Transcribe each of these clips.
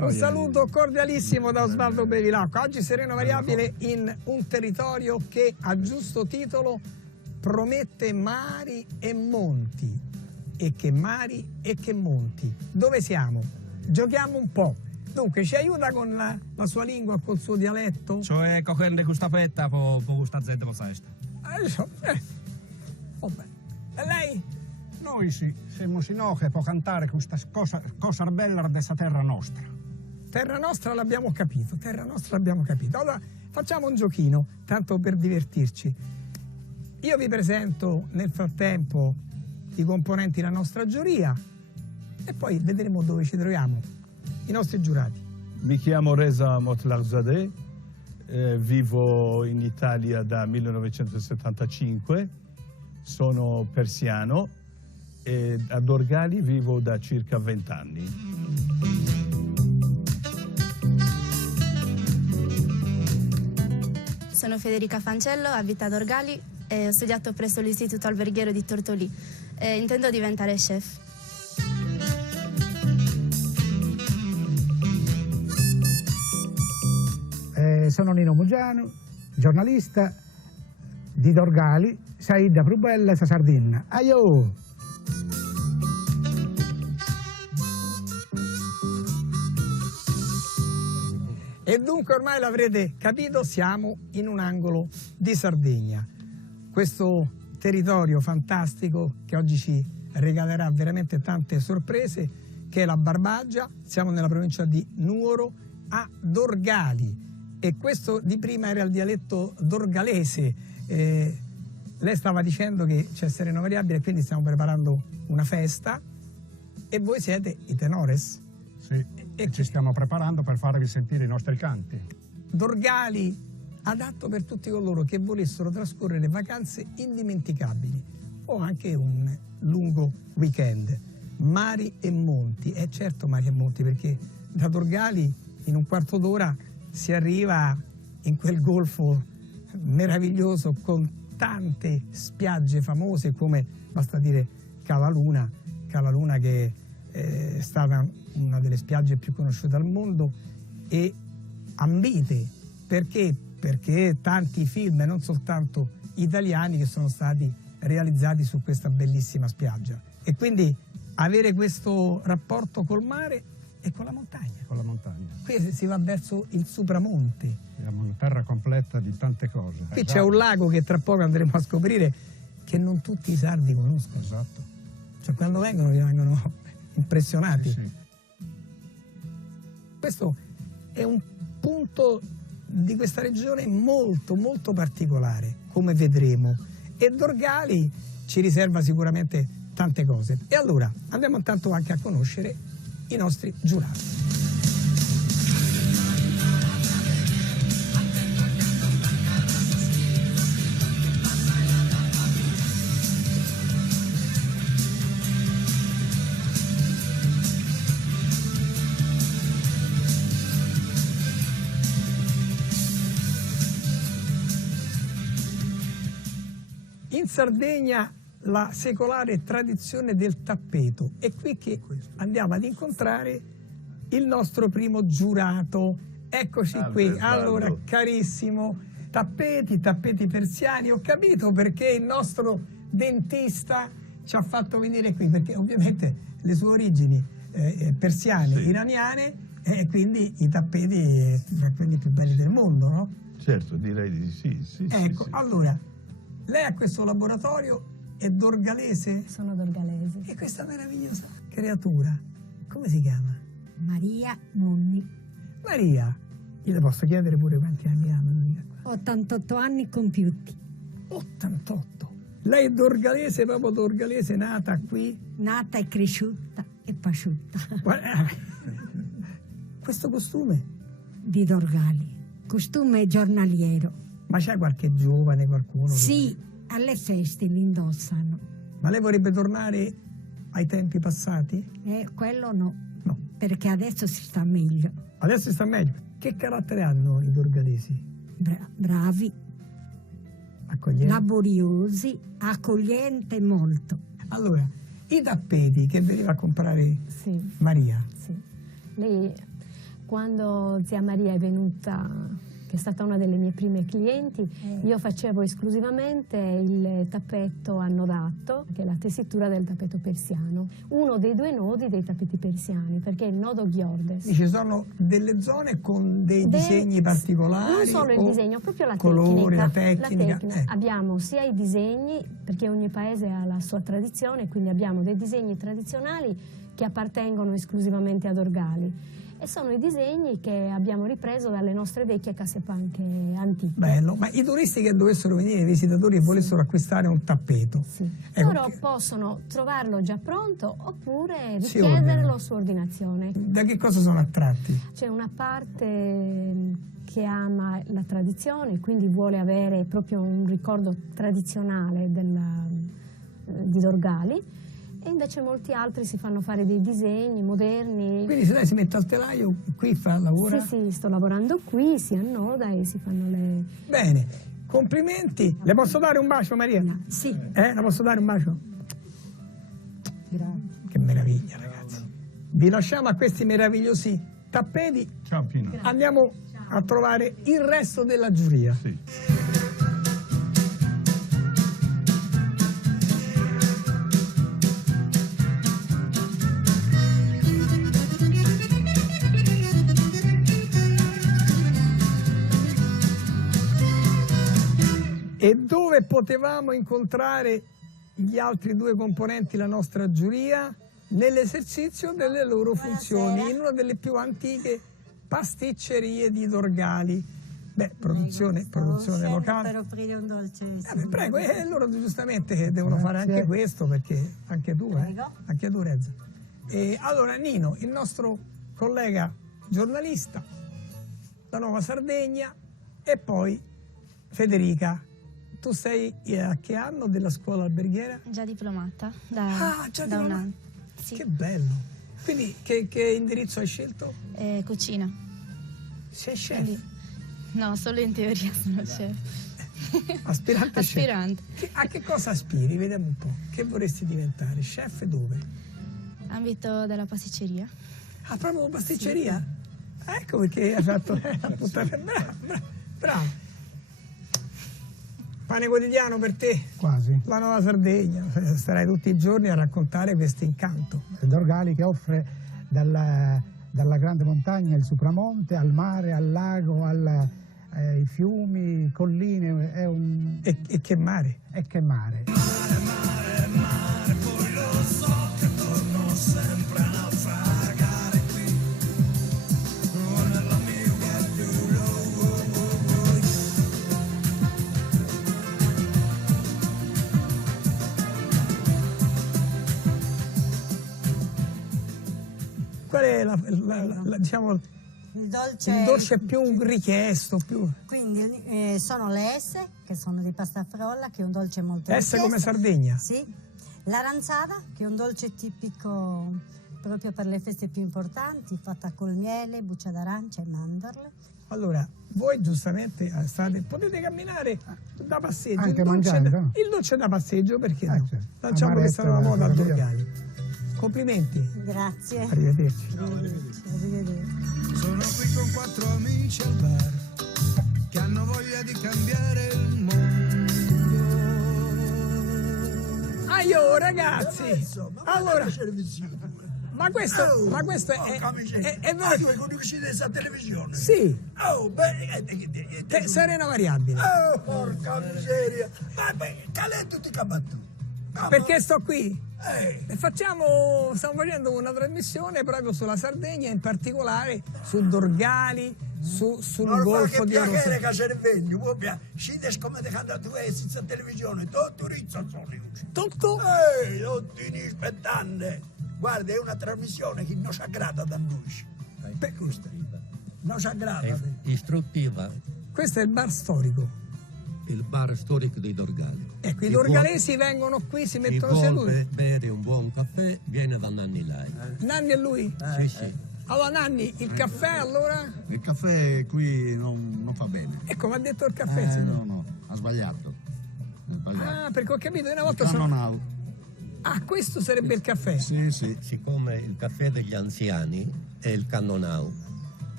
Un saluto cordialissimo da Osvaldo Bevilacqua. Oggi Sereno Variabile in un territorio che a giusto titolo promette mari e monti. E che mari e che monti. Dove siamo? Giochiamo un po'. Dunque, ci aiuta con la sua lingua, col suo dialetto? Cioè, cogliendo questa fetta, può questa gente possesta. Vabbè. E lei? Noi sì, siamo sino che può cantare questa cosa bella dessa terra nostra. Terra nostra l'abbiamo capito, terra nostra l'abbiamo capito. Allora, facciamo un giochino, tanto per divertirci. Io vi presento nel frattempo i componenti della nostra giuria e poi vedremo dove ci troviamo, i nostri giurati. Mi chiamo Reza Motlarzadeh, vivo in Italia da 1975, sono persiano e ad Dorgali vivo da circa 20 anni. Sono Federica Fancello, abito ad Dorgali e ho studiato presso l'Istituto Alberghiero di Tortolì e intendo diventare chef. Sono Nino Mugiano, giornalista di Dorgali, Saida Prubella, Sardegna. Aio! E dunque ormai l'avrete capito, siamo in un angolo di Sardegna. Questo territorio fantastico che oggi ci regalerà veramente tante sorprese, che è la Barbagia. Siamo nella provincia di Nuoro a Dorgali e questo di prima era il dialetto dorgalese. Lei stava dicendo che c'è Sereno Variabile, quindi stiamo preparando una festa e voi siete i tenores. Sì, e ci stiamo preparando per farvi sentire i nostri canti. Dorgali, adatto per tutti coloro che volessero trascorrere vacanze indimenticabili o anche un lungo weekend. Mari e monti, certo mari e monti, perché da Dorgali in un quarto d'ora si arriva in quel golfo meraviglioso con tante spiagge famose come, basta dire, Calaluna che è stata una delle spiagge più conosciute al mondo e ambite perché tanti film, e non soltanto italiani, che sono stati realizzati su questa bellissima spiaggia. E quindi avere questo rapporto col mare e con la montagna. Con la montagna. Qui si va verso il Supramonte. Siamo una terra completa di tante cose. Qui c'è un lago che tra poco andremo a scoprire che non tutti i sardi conoscono. Esatto. Cioè quando vengono rimangono impressionati. Sì, sì. Questo è un punto di questa regione molto molto particolare, come vedremo, e Dorgali ci riserva sicuramente tante cose. E allora andiamo intanto anche a conoscere i nostri giurati. In Sardegna la secolare tradizione del tappeto, è qui che andiamo ad incontrare il nostro primo giurato. Eccoci qui. Allora, carissimo, tappeti persiani, ho capito perché il nostro dentista ci ha fatto venire qui, perché ovviamente le sue origini persiane, sì, iraniane, quindi i tappeti sono quelli più belli del mondo, no? Certo, direi di sì. Ecco, sì. Allora, lei ha questo laboratorio, è dorgalese? Sono dorgalese. E questa meravigliosa creatura, come si chiama? Maria Monni. Maria, io le posso chiedere pure quanti anni ha? 88 anni compiuti. 88. Lei è dorgalese, proprio dorgalese, nata qui? Nata e cresciuta e pasciuta. Questo costume? Di Dorgali. Costume giornaliero. Ma c'è qualche giovane, qualcuno? Sì, alle feste li indossano. Ma lei vorrebbe tornare ai tempi passati? Quello no. No. Perché adesso si sta meglio. Adesso si sta meglio. Che carattere hanno i dorgalesi? Bravi. Accoglienti. Laboriosi, accogliente molto. Allora, i tappeti che veniva a comprare sì, Maria. Sì. Lei quando zia Maria è venuta, che è stata una delle mie prime clienti, io facevo esclusivamente il tappetto annodato, che è la tessitura del tappeto persiano, uno dei 2 nodi dei tappeti persiani, perché è il nodo Ghiordes. Ci sono delle zone con dei disegni particolari? Non solo il o disegno, proprio la colori, tecnica. la tecnica. Abbiamo sia i disegni, perché ogni paese ha la sua tradizione, quindi abbiamo dei disegni tradizionali che appartengono esclusivamente ad Orgali. E sono i disegni che abbiamo ripreso dalle nostre vecchie casepanche antiche. Bello, ma i turisti che dovessero venire, i visitatori che volessero acquistare un tappeto, Sì. ecco, Loro possono trovarlo già pronto oppure Si richiederlo ordinano. su ordinazione. da che cosa sono attratti? C'è una parte che ama la tradizione, quindi vuole avere proprio un ricordo tradizionale di Dorgali, e invece molti altri si fanno fare dei disegni moderni. Quindi se lei si mette al telaio, qui lavora? Sì, sto lavorando qui, si annoda e si fanno le... Bene, complimenti. Le posso dare un bacio, Maria? Sì. Le posso dare un bacio? Grazie. Che meraviglia, ragazzi. Vi lasciamo a questi meravigliosi tappeti. Ciao Pino. Andiamo a trovare il resto della giuria. Sì. E dove potevamo incontrare gli altri 2 componenti della nostra giuria? Nell'esercizio delle loro funzioni, in una delle più antiche pasticcerie di Dorgali. Beh, produzione locale. Per offrire un dolce. Prego, loro giustamente devono fare anche questo, perché anche tu, anche tu, Rezza. Allora, Nino, il nostro collega giornalista, la Nuova Sardegna, e poi Federica. Tu sei a che anno della scuola alberghiera? Già diplomata Già da un diplomata. anno. Sì. Che bello. Quindi che indirizzo hai scelto? Cucina. Sei chef. Quindi, no, solo in teoria sono chef. Aspirante chef. Aspirante. A che cosa aspiri? Vediamo un po'. Che vorresti diventare? Chef dove? Ambito della pasticceria. Ah, proprio pasticceria? Ecco perché hai fatto bravo. Pane quotidiano per te? Quasi. La Nuova Sardegna. Starai tutti i giorni a raccontare questo incanto. Dorgali che offre dalla grande montagna, il supramonte, al mare, al lago, ai fiumi, colline, è un... E che mare? E che mare. poi lo so che torno sempre a naufragare qui. Nella mia Qual è diciamo, Il il dolce più richiesto? Quindi sono le S, che sono di pasta frolla, che è un dolce molto S richiesto. come Sardegna? Sì. L'aranzata, che è un dolce tipico proprio per le feste più importanti, fatta col miele, buccia d'arancia e mandorle. Allora, voi giustamente potete camminare da passeggio. Anche il mangiando. Il dolce da passeggio, perché no? Certo. Lanciamo questa nuova moda a Dorgali. Complimenti. Grazie. Arrivederci. Arrivederci. Sono qui con 4 amici al bar che hanno voglia di cambiare il mondo. Aio ragazzi! Allora, ma questo è vero? Tu conosci questa televisione? Sì, Oh, beh, Serena Variabile. oh, porca miseria. Ma calè tutti cabattuti. Perché sto qui? Stiamo facendo una trasmissione proprio sulla Sardegna, in particolare su Dorgali, sul golfo di Orosa. Orosa. Che cervello, proprio, scende come te canta tu senza televisione, tutto rizzo sono. Tutto? Tutti in aspettante. Guarda, è una trasmissione che non ci aggrada da noi. Per questo. Non ci aggrada. Istruttiva, Questo è il bar storico. il bar storico di Dorgali. Ecco, i Chi dorgalesi vengono qui, si Chi mettono vuole seduti. bere un buon caffè viene da Nanni Lai. Nanni e lui? Sì, sì. Allora Nanni, il caffè allora? Il caffè qui non fa bene. Ecco, mi ha detto il caffè. signore. No, ha sbagliato. Ah, perché ho capito, una volta Cannonau. Ah, questo sarebbe il caffè? Sì, sì. Siccome il caffè degli anziani è il Cannonau,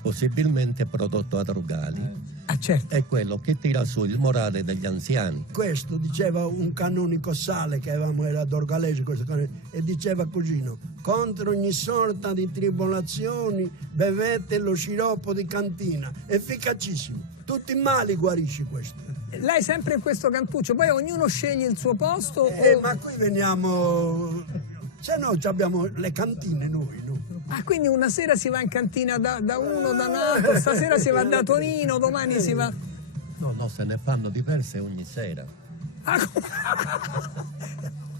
possibilmente prodotto a Dorgali. Certo. È quello che tira su il morale degli anziani. Questo diceva un canonico Sale che avevamo, era dorgalese questo canonico, e diceva così, no? Contro ogni sorta di tribolazioni bevete lo sciroppo di cantina, efficacissimo, tutti i mali guarisce questo. Lei sempre in questo cantuccio, poi ognuno sceglie il suo posto. Ma qui veniamo, se no abbiamo le cantine noi, no? Ah, quindi una sera si va in cantina da uno, da un altro, stasera si va da Tonino, domani si va... No, se ne fanno diverse ogni sera.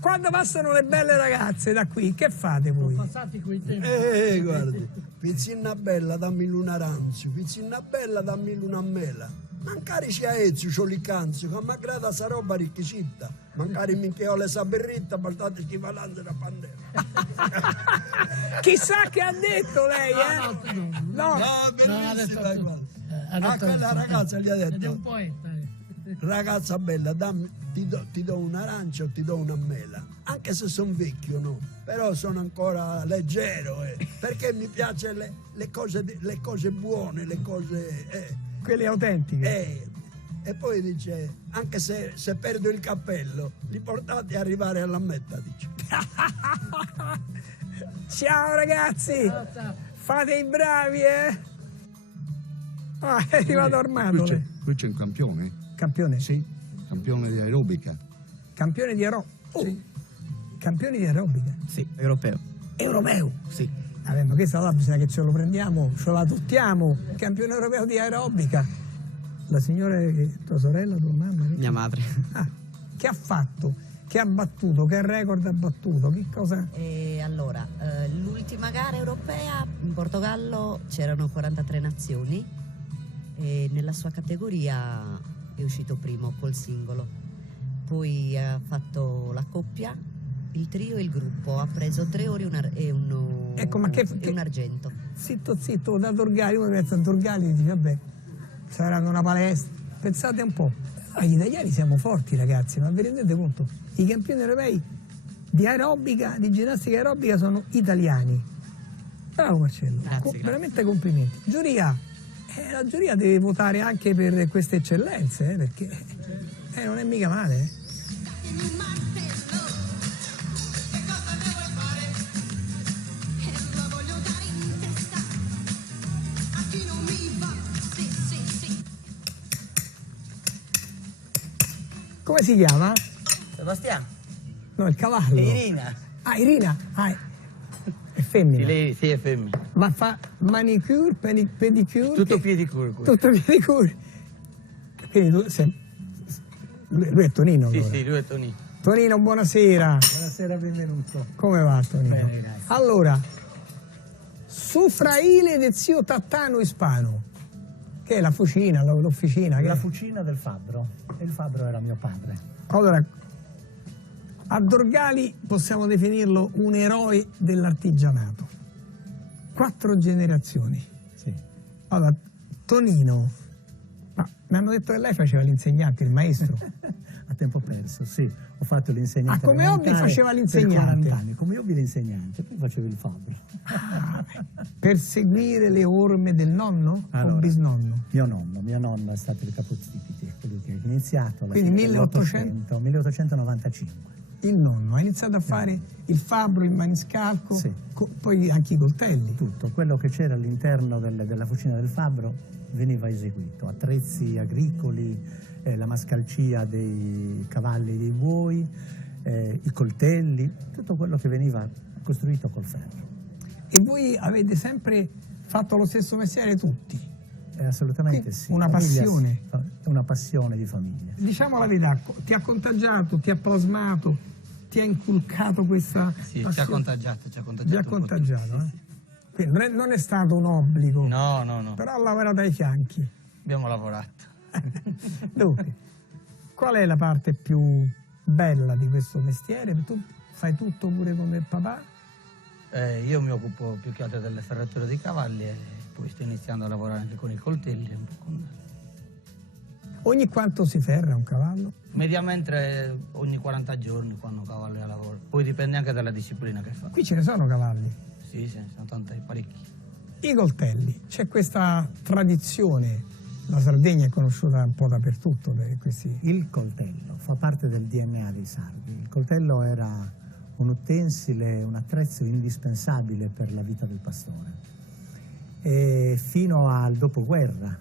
Quando passano le belle ragazze da qui, che fate voi? Passati quei tempi. Guardi, pizzina bella dammi l'una arancio, pizzina bella dammi l'una mela. Mancare sia ezio, ciolicanzo, che mi aggrada sta roba ricchicita. Mancare minchiole sa berritta, bastate schivalanze da pandera. Chissà che ha detto lei, eh? No, bellissima, guarda. A quella ragazza gli ha detto... Ed è un poeta. Ragazza bella, ti do un'arancia o ti do una mela, anche se sono vecchio, no? Però sono ancora leggero, perché mi piace le cose buone, le cose... Quelle autentiche. E poi dice, anche se perdo il cappello, l'importante è arrivare alla meta, dice. Ciao ragazzi, fate i bravi, è arrivato Armando. Qui c'è un campione. Campione? Sì, campione di aerobica. Campione di aerobica? Sì. Campione di aerobica? Sì, europeo. Europeo? Sì. Vabbè, ma questa là bisogna che ce lo prendiamo, ce la tuttiamo. Campione europeo di aerobica. La signora, tua sorella, tua mamma? Mia madre. Che ha fatto? Che ha battuto? Che record ha battuto? Che cosa? Allora, l'ultima gara europea in Portogallo c'erano 43 nazioni e nella sua categoria è uscito primo col singolo. Poi ha fatto la coppia, il trio e il gruppo. Ha preso 3 ori e un argento. Zitto, da Dorgali, uno pensa a Dorgali e dice, vabbè, saranno una palestra. Pensate un po'. Gli italiani siamo forti, ragazzi, ma vi rendete conto? I campioni europei di aerobica, di ginnastica aerobica sono italiani. Bravo Marcello, Grazie. Veramente complimenti. Giuria, la giuria deve votare anche per queste eccellenze, perché non è mica male. Come si chiama? Sebastiano. No, il cavallo. Irina. Ah, Irina. È femmina. Sì, lei sì, è femmina. Ma fa manicure, pedicure? Tutto pedicure. Tutto pedicure. Quindi lui è Tonino, Sì, allora. sì, lui è Tonino. Tonino, buonasera. Buonasera, benvenuto. Come va, Tonino? Bene, grazie. Allora, su fraile del zio Tattano Ispano, che è la fucina, l'officina. La fucina del fabbro. E il fabbro era mio padre. Allora, a Dorgali possiamo definirlo un eroe dell'artigianato. 4 generazioni. Sì. Allora, Tonino, ma mi hanno detto che lei faceva l'insegnante, il maestro. A tempo perso, sì. Ho fatto l'insegnante. Come hobby faceva l'insegnante? Per 40 anni, come hobby l'insegnante, poi facevo il fabbro. Per seguire le orme del nonno o bisnonno? Mio nonno è stato il capostipite, quello che ha iniziato. Quindi 1895. Il nonno ha iniziato a fare il fabbro, il maniscalco, sì. Poi anche i coltelli. Tutto quello che c'era all'interno della fucina del fabbro veniva eseguito, attrezzi agricoli, la mascalcia dei cavalli e dei buoi, i coltelli, tutto quello che veniva costruito col ferro. E voi avete sempre fatto lo stesso mestiere tutti? Assolutamente Quindi sì. Una passione? Una passione di famiglia. Diciamo la verità, ti ha contagiato, ti ha plasmato, ti ha inculcato questa Sì, passione? ci ha contagiato. Ti ha un po' contagiato, tutti, sì. Quindi non è stato un obbligo. No. Però ha lavorato ai fianchi. Abbiamo lavorato. Dunque, qual è la parte più bella di questo mestiere? Tu fai tutto pure come papà? Io mi occupo più che altro delle ferrature dei cavalli e poi sto iniziando a lavorare anche con i coltelli. Un po' Ogni quanto si ferra un cavallo? Mediamente ogni 40 giorni quando un cavallo è a lavoro. Poi dipende anche dalla disciplina che fa. Qui ce ne sono cavalli? Sì, sono tanti, parecchi. I coltelli, c'è questa tradizione, la Sardegna è conosciuta un po' dappertutto. Il coltello fa parte del DNA dei sardi. Il coltello era un utensile, un attrezzo indispensabile per la vita del pastore. E fino al dopoguerra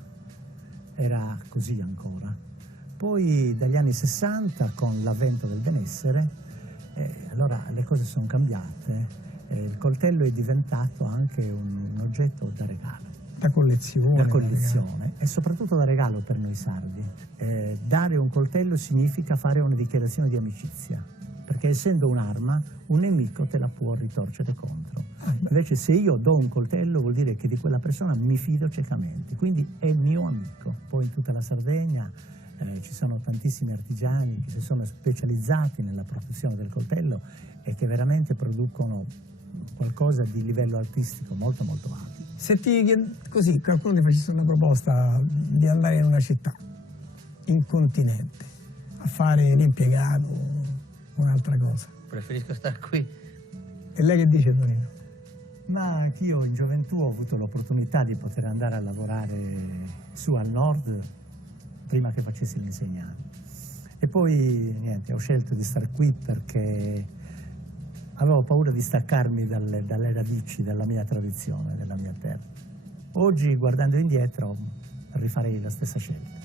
era così ancora. Poi dagli anni 60, con l'avvento del benessere, allora le cose sono cambiate. Il coltello è diventato anche un oggetto da regalo. Da collezione. Da collezione e soprattutto da regalo per noi sardi. Dare un coltello significa fare una dichiarazione di amicizia, perché essendo un'arma, un nemico te la può ritorcere contro. Invece se io do un coltello vuol dire che di quella persona mi fido ciecamente, quindi è mio amico. Poi in tutta la Sardegna ci sono tantissimi artigiani che si sono specializzati nella produzione del coltello e che veramente producono qualcosa di livello artistico molto molto alto. Se così qualcuno ti facesse una proposta di andare in una città, in continente, a fare l'impiegato o un'altra cosa. Preferisco stare qui. E lei che dice, Tonino? Ma anch'io in gioventù ho avuto l'opportunità di poter andare a lavorare su al nord prima che facessi l'insegnante. E poi niente, ho scelto di stare qui perché avevo paura di staccarmi dalle radici della mia tradizione, della mia terra. Oggi, guardando indietro, rifarei la stessa scelta.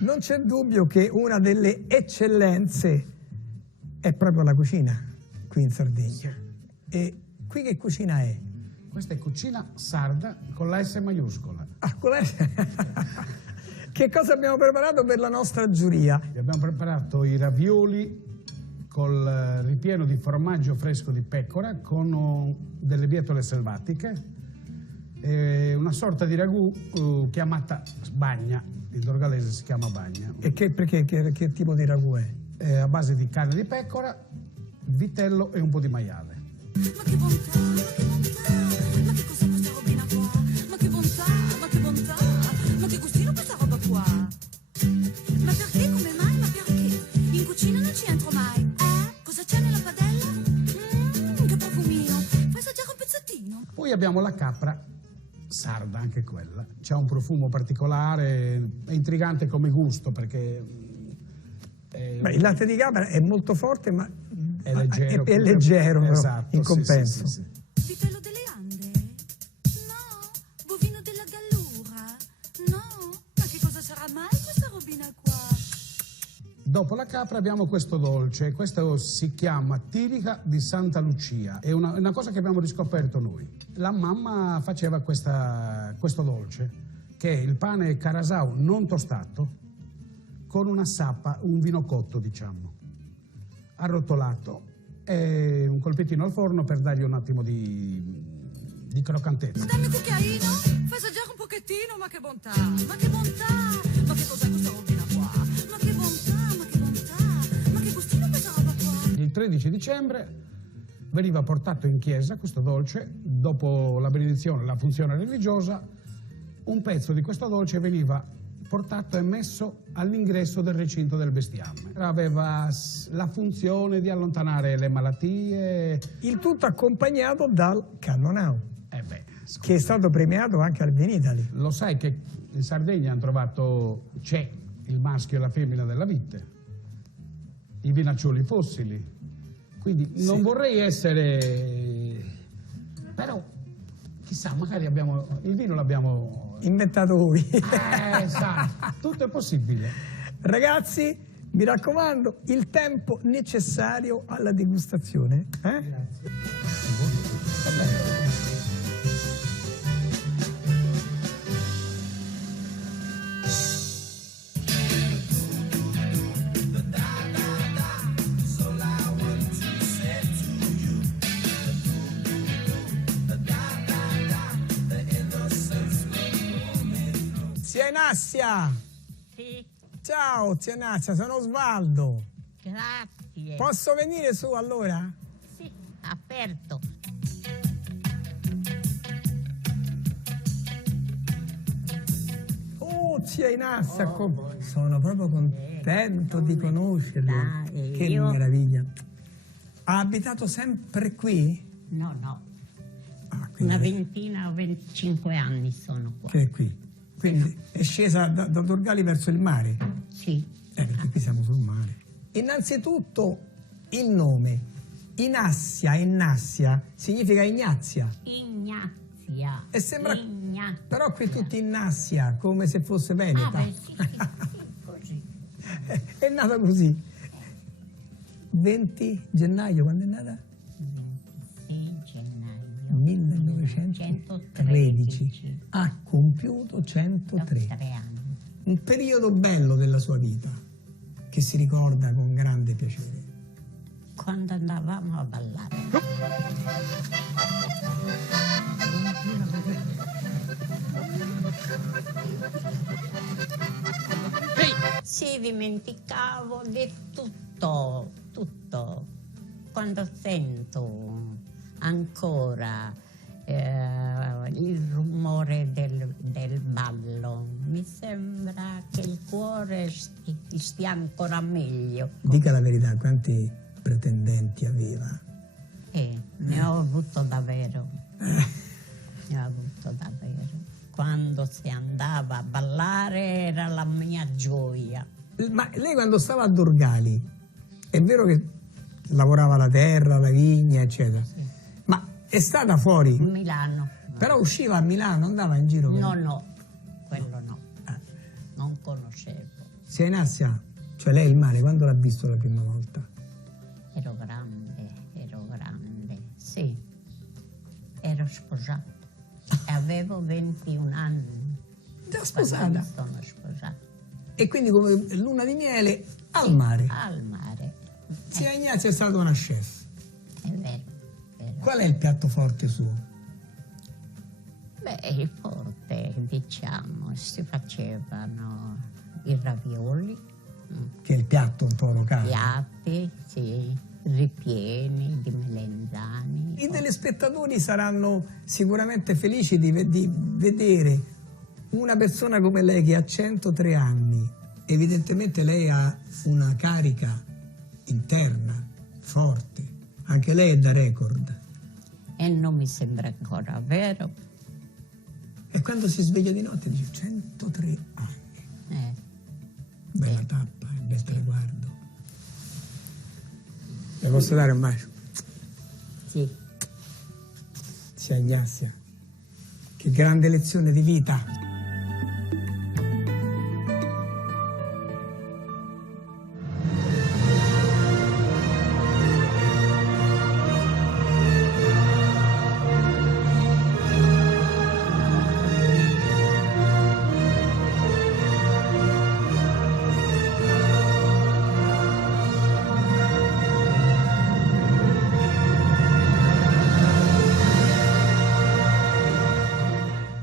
Non c'è dubbio che una delle eccellenze è proprio la cucina qui in Sardegna. E qui che cucina è? Questa è cucina sarda con la S maiuscola. Ah, con la S. Che cosa abbiamo preparato per la nostra giuria? Abbiamo preparato i ravioli col ripieno di formaggio fresco di pecora con delle bietole selvatiche e una sorta di ragù chiamata bagna. Il dorgalese si chiama bagna. E perché che tipo di ragù è? È a base di carne di pecora, vitello e un po' di maiale. Ma che bontà, ma che cos'è questa robina qua? Ma che bontà, ma che gustino questa roba qua? Ma perché, come mai, ma perché? In cucina non ci entro mai. Cosa c'è nella padella? Che profumino, fai assaggiare un pezzettino. Poi abbiamo la capra sarda, anche quella. C'ha un profumo particolare, è intrigante come gusto perché... il latte di capra è molto forte, ma è leggero. È leggero, esatto, in compenso. Sì. Vitello delle Ande? No. Bovino della Gallura? No. Ma che cosa sarà mai questa robina qua? Dopo la capra abbiamo questo dolce, questo si chiama tirica di Santa Lucia, è una cosa che abbiamo riscoperto noi. La mamma faceva questo dolce, che è il pane carasau non tostato, con una sappa, un vino cotto diciamo, arrotolato e un colpettino al forno per dargli un attimo di croccantezza. Dammi un cucchiaino, fai assaggiare un pochettino, ma che bontà, ma che bontà, ma che cos'è questa robina qua? Ma che bontà, ma che gustino questa roba qua? Il 13 dicembre veniva portato in chiesa questo dolce, dopo la benedizione, la funzione religiosa, un pezzo di questo dolce veniva portato e messo all'ingresso del recinto del bestiame. Aveva la funzione di allontanare le malattie. Il tutto accompagnato dal cannonau, che è stato premiato anche al Benitali. Lo sai che in Sardegna hanno trovato, c'è il maschio e la femmina della vite, i vinaccioli fossili. Quindi non vorrei essere... però chissà, magari il vino l'abbiamo... inventato voi. Tutto è possibile. Ragazzi, mi raccomando, il tempo necessario alla degustazione. Grazie. Va bene. Zia Inassia! Sì, Ciao, zia Inassia, sono Osvaldo. grazie. Posso venire su allora? Sì, aperto. Oh, zia Inassia, sono proprio contento di conoscerla. Dai, Che io- meraviglia. Ha abitato sempre qui? No, no. quindi- Una ventina o 25 anni sono qua. Che è qui. Quindi è scesa da Dorgali verso il mare? Sì. Perché qui siamo sul mare. Innanzitutto il nome. Innassia significa Ignazia. Ignazia. E sembra... Ignazia. Però qui tutti Innassia, come se fosse veneta. Ah, beh, sì, così. È nata così. 20 gennaio, quando è nata? 26 gennaio 1913. Ha compiuto 103. 3 anni. Un periodo bello della sua vita, che si ricorda con grande piacere. Quando andavamo a ballare. Sì, dimenticavo di tutto, tutto. Quando sento ancora il rumore del ballo, mi sembra che il cuore stia ancora meglio. Dica la verità, quanti pretendenti aveva? Ne ho avuto davvero. Ne ho avuto davvero. Quando si andava a ballare era la mia gioia. Ma lei quando stava a Dorgali, è vero che lavorava la terra, la vigna, eccetera, ma è stata fuori? Milano. Però usciva a Milano, andava in giro? No, no, quello no. Non conoscevo. Sia Inassia, cioè lei il mare, quando l'ha visto la prima volta? Ero grande. Sì, ero sposata. Avevo 21 anni. Già sposata? Sono sposata. E quindi come luna di miele al mare. Al mare. Zia Ignazia è stata una chef. È vero. Qual è il piatto forte suo? Beh, il forte, diciamo, si facevano i ravioli, Che è il piatto un po' locale. piatti, sì, ripieni di melendani. I telespettatori saranno sicuramente felici di vedere una persona come lei che ha 103 anni. Evidentemente lei ha una carica interna forte. Anche lei è da record. E non mi sembra ancora vero. E quando si sveglia di notte dice 103 anni. Bella tappa, bel traguardo. Le posso dare un bacio? Sì. Zia Ignazia, che grande lezione di vita.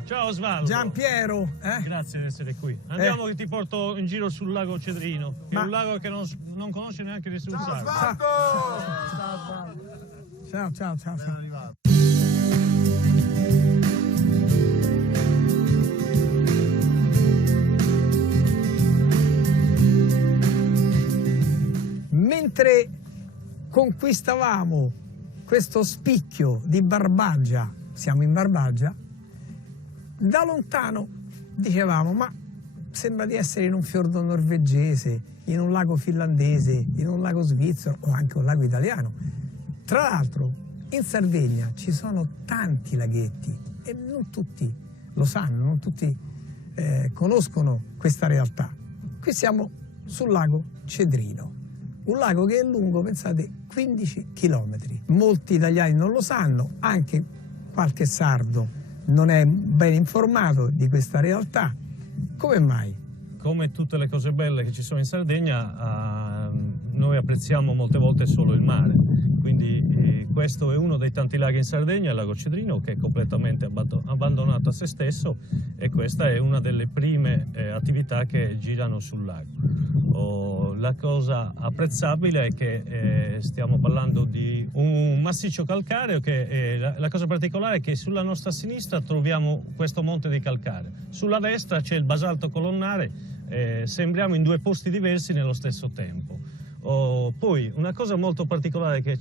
Ciao Osvaldo. Giampiero, Grazie di essere qui. Andiamo che ti porto in giro sul lago Cedrino, che è un lago che non conosce neanche nessuno. Ciao, ciao, ciao. Mentre conquistavamo questo spicchio di Barbagia, siamo in Barbagia, da lontano dicevamo, ma sembra di essere in un fiordo norvegese, in un lago finlandese, in un lago svizzero o anche un lago italiano. Tra l'altro in Sardegna ci sono tanti laghetti e non tutti lo sanno, non tutti conoscono questa realtà. Qui siamo sul lago Cedrino, un lago che è lungo, pensate, 15 chilometri. Molti italiani non lo sanno, anche qualche sardo non è ben informato di questa realtà. Come mai? come tutte le cose belle che ci sono in Sardegna, noi apprezziamo molte volte solo il mare. Quindi questo è uno dei tanti laghi in Sardegna, il lago Cedrino, che è completamente abbandonato a se stesso, e questa è una delle prime attività che girano sul lago. La cosa apprezzabile è che stiamo parlando di un massiccio calcareo, la cosa particolare è che sulla nostra sinistra troviamo questo monte di calcare, sulla destra c'è il basalto colonnare, sembriamo in due posti diversi nello stesso tempo. Poi una cosa molto particolare che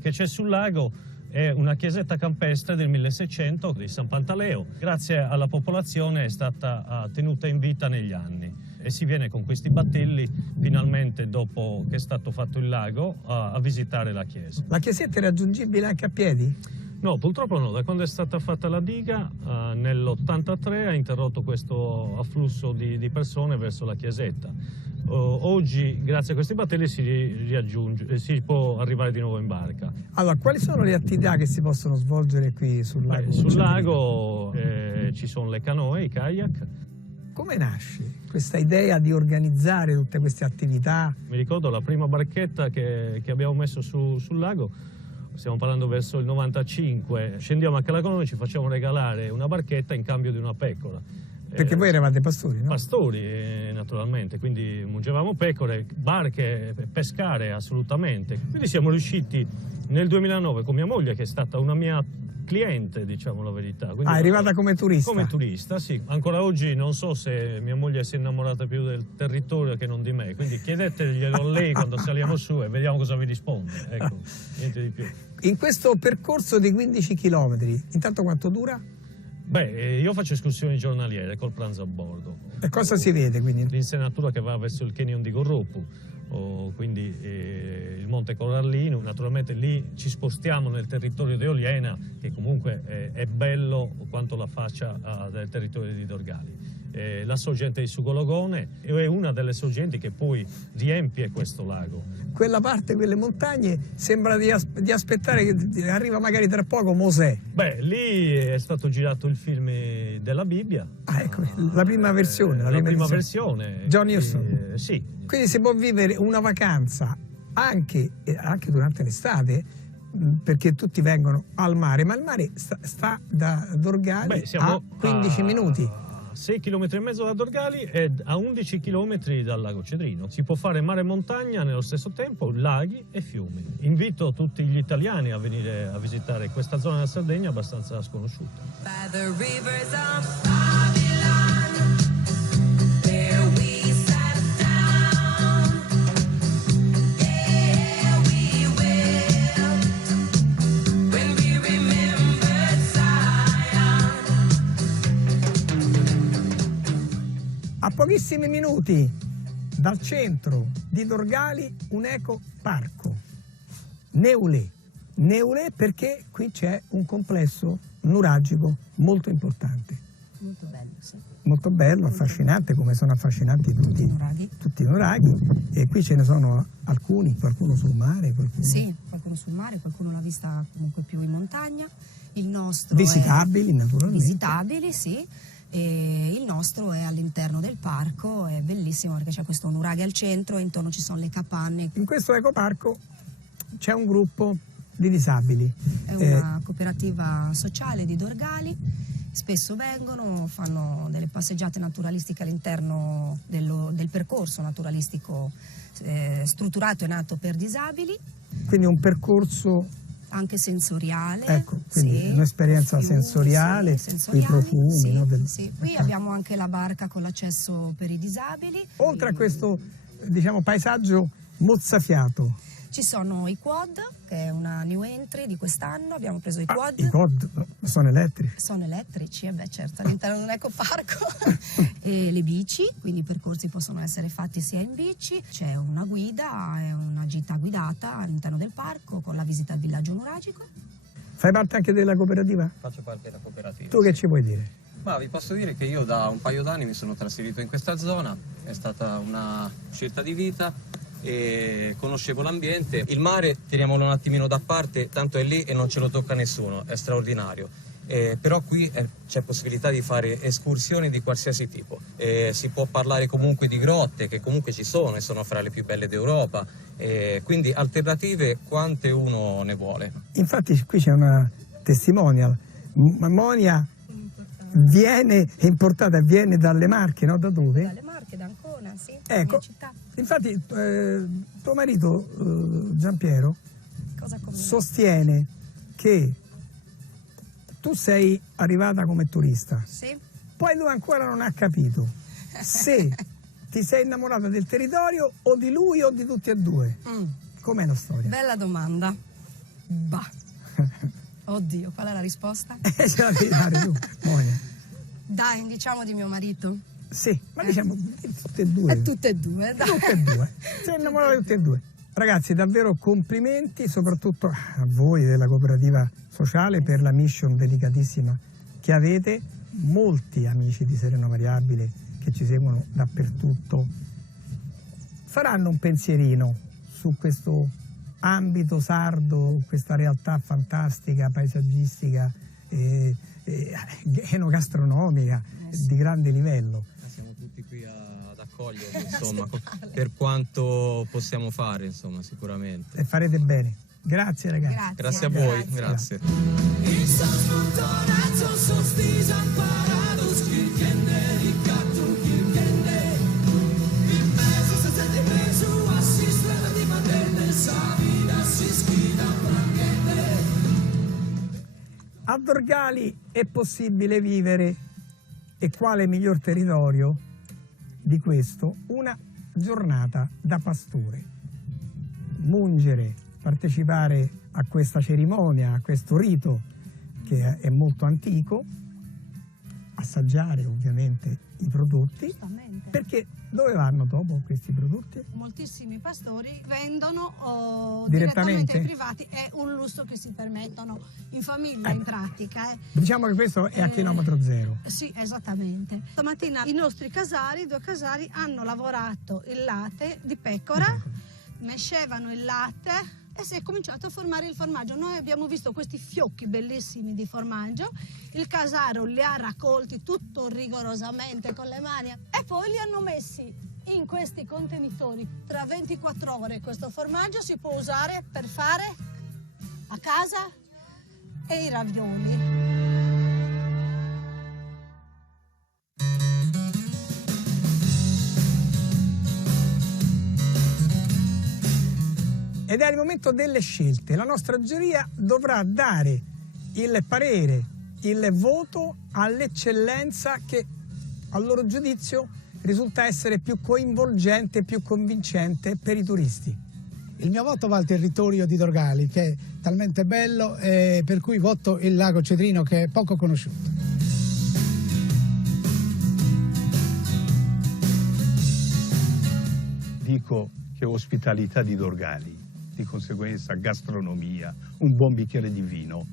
c'è sul lago è una chiesetta campestre del 1600 di San Pantaleo. Grazie alla popolazione è stata tenuta in vita negli anni e si viene con questi battelli finalmente, dopo che è stato fatto il lago, a visitare la chiesa. La chiesetta è raggiungibile anche a piedi? No, purtroppo no. Da quando è stata fatta la diga nell'83 ha interrotto questo afflusso di persone verso la chiesetta. Oggi, grazie a questi battelli, si può arrivare di nuovo in barca. Allora, quali sono le attività che si possono svolgere qui sul lago? Sul lago ci sono le canoe, i kayak. Come nasce questa idea di organizzare tutte queste attività? Mi ricordo la prima barchetta che abbiamo messo sul lago, stiamo parlando verso il 95, scendiamo a Calacono e ci facciamo regalare una barchetta in cambio di una pecora. Perché voi eravate pastori, no? Pastori, naturalmente, quindi mungevamo pecore, barche, pescare assolutamente. Quindi siamo riusciti nel 2009 con mia moglie, che è stata una mia cliente, diciamo la verità. Quindi è arrivata come turista? Come turista, sì. Ancora oggi non so se mia moglie si è innamorata più del territorio che non di me, quindi chiedeteglielo lei quando saliamo su e vediamo cosa vi risponde. Ecco, niente di più. In questo percorso di 15 chilometri, intanto quanto dura? Beh, io faccio escursioni giornaliere col pranzo a bordo. E cosa si vede quindi? L'insenatura che va verso il canyon di Gorropu, quindi il Monte Corallino. Naturalmente lì ci spostiamo nel territorio di Oliena, che comunque è bello quanto la faccia del territorio di Dorgali. La sorgente di Sugologone è una delle sorgenti che poi riempie questo lago. Quella parte, quelle montagne, sembra di aspettare che arriva magari tra poco Mosè. Beh, lì è stato girato il film della Bibbia. Ah, ecco, la prima versione. La prima versione. John Huston. Sì. Quindi si può vivere una vacanza anche durante l'estate, perché tutti vengono al mare, ma il mare sta da Dorgali a 15 minuti. 6 km e mezzo da Dorgali e a 11 km dal lago Cedrino. Si può fare mare e montagna nello stesso tempo, laghi e fiumi. Invito tutti gli italiani a venire a visitare questa zona della Sardegna abbastanza sconosciuta. By the rivers of Babylon, where we sat down, there we wept, when we remembered Zion. A pochissimi minuti dal centro di Dorgali un ecoparco, Neulé. Neulé perché qui c'è un complesso nuragico molto importante. Molto bello, sì. Molto bello, affascinante, come sono affascinanti tutti i nuraghi. E qui ce ne sono alcuni, qualcuno sul mare. Sì, qualcuno sul mare, qualcuno l'ha vista comunque più in montagna. Il nostro visitabili, naturalmente. Visitabili, sì. E il nostro è all'interno del parco, è bellissimo perché c'è questo nuraghe al centro e intorno ci sono le capanne. In questo ecoparco c'è un gruppo di disabili. È una cooperativa sociale di Dorgali, spesso vengono, fanno delle passeggiate naturalistiche all'interno del percorso naturalistico strutturato e nato per disabili. Quindi un percorso anche sensoriale. Ecco, quindi sì, un'esperienza sensoriale, i profumi. Sì, no, sì. Qui abbiamo anche la barca con l'accesso per i disabili. Oltre a questo, diciamo, paesaggio mozzafiato. Ci sono i quad, che è una new entry di quest'anno, abbiamo preso i quad. I quad sono elettrici? Sono elettrici, beh certo, all'interno di un ecoparco. E le bici, quindi i percorsi possono essere fatti sia in bici, c'è una guida, è una gita guidata all'interno del parco con la visita al villaggio nuragico. Fai parte anche della cooperativa? Faccio parte della cooperativa. Tu che ci puoi dire? Ma vi posso dire che io da un paio d'anni mi sono trasferito in questa zona, è stata una scelta di vita e conoscevo l'ambiente. Il mare teniamolo un attimino da parte, tanto è lì e non ce lo tocca nessuno, è straordinario. Però qui c'è possibilità di fare escursioni di qualsiasi tipo. Si può parlare comunque di grotte, che comunque ci sono e sono fra le più belle d'Europa, quindi alternative quante uno ne vuole. Infatti qui c'è una testimonial. Monia viene dalle Marche, no? Da dove? Dalle Marche, da Ancona, sì. Ecco, mia città. infatti tuo marito Giampiero Cosa combina? sostiene che tu sei arrivata come turista, Sì. poi lui ancora non ha capito se ti sei innamorata del territorio o di lui o di tutti e due. Com'è la storia? Bella domanda. Bah. Oddio, qual è la risposta? Ce la devi dare tu, Monia. Dai, diciamo di mio marito. Sì, ma diciamo tutte e due. E tutte e due, dai. Tutte e due. Sei innamorata di tutte e due. Ragazzi, davvero complimenti, soprattutto a voi della cooperativa sociale per la mission delicatissima che avete. Molti amici di Sereno Variabile che ci seguono dappertutto faranno un pensierino su questo ambito sardo, questa realtà fantastica, paesaggistica, enogastronomica di grande livello. Siamo tutti qui ad accogliervi, insomma, per quanto possiamo fare, insomma, sicuramente. E farete bene. Grazie ragazzi. Grazie a voi, grazie. A Dorgali è possibile vivere, e quale miglior territorio di questo, una giornata da pastore. Mungere, partecipare a questa cerimonia, a questo rito che è molto antico, assaggiare ovviamente i prodotti. Giustamente. Perché dove vanno dopo questi prodotti? Moltissimi pastori vendono Direttamente? ai privati, è un lusso che si permettono in famiglia in pratica. Diciamo che questo è a chilometro zero. Sì, esattamente. Stamattina i nostri casari, 2 casari, hanno lavorato il latte di pecora, mescevano il latte e si è cominciato a formare il formaggio. Noi abbiamo visto questi fiocchi bellissimi di formaggio, il casaro li ha raccolti tutto rigorosamente con le mani e poi li hanno messi in questi contenitori. Tra 24 ore questo formaggio si può usare per fare a casa e i ravioli. Ed è il momento delle scelte. La nostra giuria dovrà dare il parere, il voto all'eccellenza che, a loro giudizio, risulta essere più coinvolgente, più convincente per i turisti. Il mio voto va al territorio di Dorgali, che è talmente bello, per cui voto il lago Cedrino, che è poco conosciuto. Dico che ospitalità di Dorgali, di conseguenza gastronomia, un buon bicchiere di vino,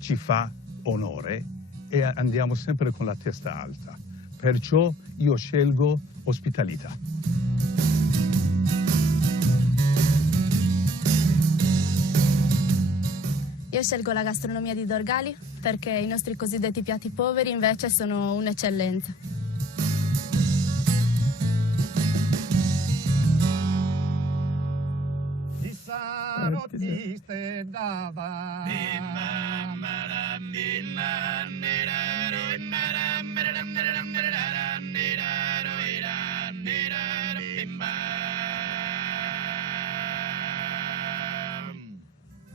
ci fa onore e andiamo sempre con la testa alta. Perciò io scelgo ospitalità. Io scelgo la gastronomia di Dorgali perché i nostri cosiddetti piatti poveri invece sono un'eccellenza.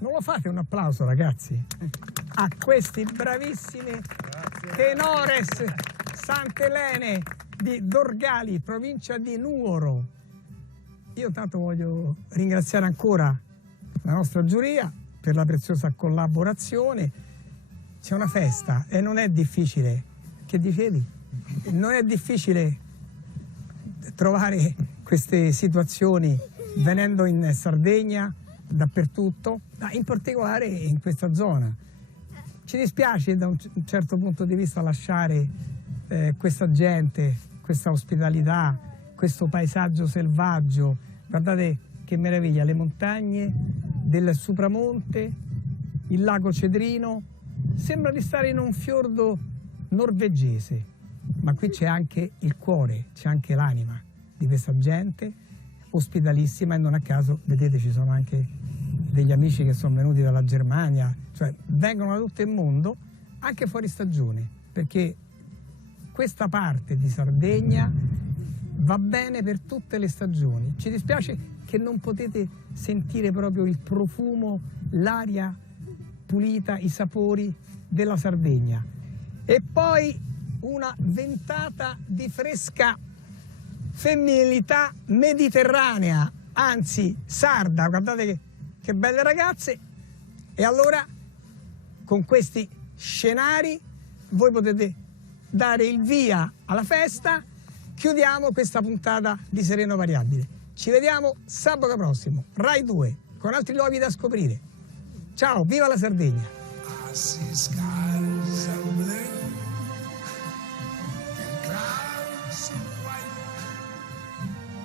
Non lo fate un applauso, ragazzi, a questi bravissimi tenores Sant'Elene di Dorgali, provincia di Nuoro. Io tanto voglio ringraziare ancora la nostra giuria per la preziosa collaborazione. C'è una festa e non è difficile, che dicevi? Non è difficile trovare queste situazioni venendo in Sardegna, dappertutto, ma in particolare in questa zona. Ci dispiace da un certo punto di vista lasciare questa gente, questa ospitalità, questo paesaggio selvaggio. Guardate che meraviglia, le montagne del Supramonte, il lago Cedrino, Sembra di stare in un fiordo norvegese, ma qui c'è anche il cuore, c'è anche l'anima di questa gente ospitalissima, e non a caso, vedete, ci sono anche degli amici che sono venuti dalla Germania, cioè vengono da tutto il mondo, anche fuori stagione, perché questa parte di Sardegna va bene per tutte le stagioni. Ci dispiace che non potete sentire proprio il profumo, l'aria pulita, i sapori della Sardegna. E poi una ventata di fresca femminilità mediterranea, anzi sarda, guardate che belle ragazze. E allora, con questi scenari, voi potete dare il via alla festa. Chiudiamo questa puntata di Sereno Variabile. Ci vediamo sabato prossimo, Rai 2, con altri luoghi da scoprire. Ciao, viva la Sardegna! I see skies of blue and clouds of white,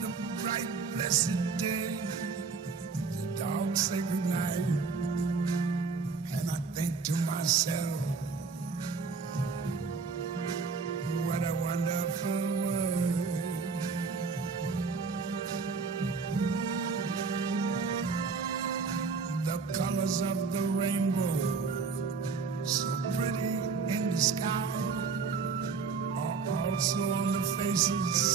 the bright blessed day, the dark sacred night, and I think to myself, what a wonderful world. The colors of the rainbow, so pretty in the sky, are also on the faces